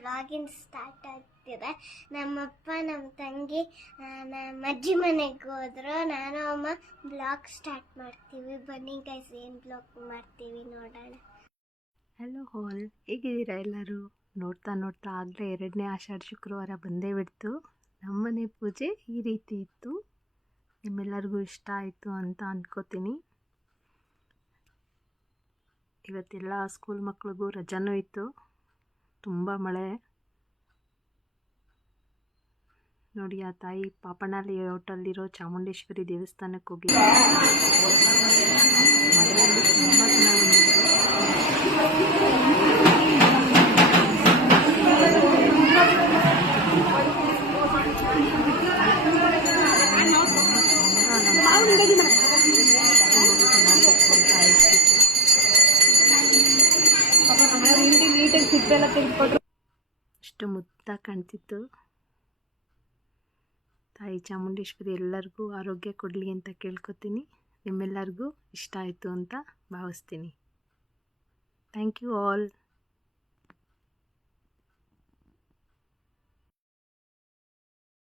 Blogging start ಆಗ್ತಿದೆ. ನಮ್ಮಪ್ಪ ನಮ್ಮ ತಂಗಿ ನಮ್ಮ ಅಜ್ಜಿ ಮನೆಗೆ ಹೋದ್ರು. ನಾನು ಅಮ್ಮ ಬ್ಲಾಗ್ ಸ್ಟಾರ್ಟ್ ಮಾಡ್ತೀವಿ. ಬನ್ನಿ ಗೈಸ್, ಏನು ಬ್ಲಾಗ್ ಮಾಡ್ತೀವಿ ನೋಡೋಣ. ಹಲೋ ಹಾಲ್, ಹೇಗಿದ್ದೀರಾ ಎಲ್ಲರೂ? ನೋಡ್ತಾ ನೋಡ್ತಾ ಆಗಲೇ 2ನೇ ಆಷಾಢ ಶುಕ್ರವಾರ ಬಂದೇ ಬಿಡ್ತು. ನಮ್ಮನೆ ಪೂಜೆ ಈ ರೀತಿ ಇತ್ತು. ನಿಮ್ಮೆಲ್ಲರಿಗೂ ಇಷ್ಟ ಆಯಿತು ಅಂತ ಅಂದ್ಕೋತೀನಿ. ಇವತ್ತೆಲ್ಲ ಸ್ಕೂಲ್ ಮಕ್ಳಿಗೂ ರಜಾನೂ ಇತ್ತು. ತುಂಬ ಮಳೆ ನೋಡಿ. ಆ ತಾಯಿ ಪಾಪಣ್ಣ ಲೇಔಟಲ್ಲಿರೋ ಚಾಮುಂಡೇಶ್ವರಿ ದೇವಸ್ಥಾನಕ್ಕೆ ಹೋಗಿ ಮಳೆಯಲ್ಲಿ ತುಂಬ ಚೆನ್ನಾಗಿ ಅಷ್ಟು ಮುದ್ದಾಗಿ ಕಾಣ್ತಿತ್ತು. ತಾಯಿ ಚಾಮುಂಡೇಶ್ವರಿ ಎಲ್ಲರಿಗೂ ಆರೋಗ್ಯ ಕೊಡಲಿ ಅಂತ ಕೇಳ್ಕೊತೀನಿ. ನಿಮ್ಮೆಲ್ಲರಿಗೂ ಇಷ್ಟ ಆಯಿತು ಅಂತ ಭಾವಿಸ್ತೀನಿ. Thank you all.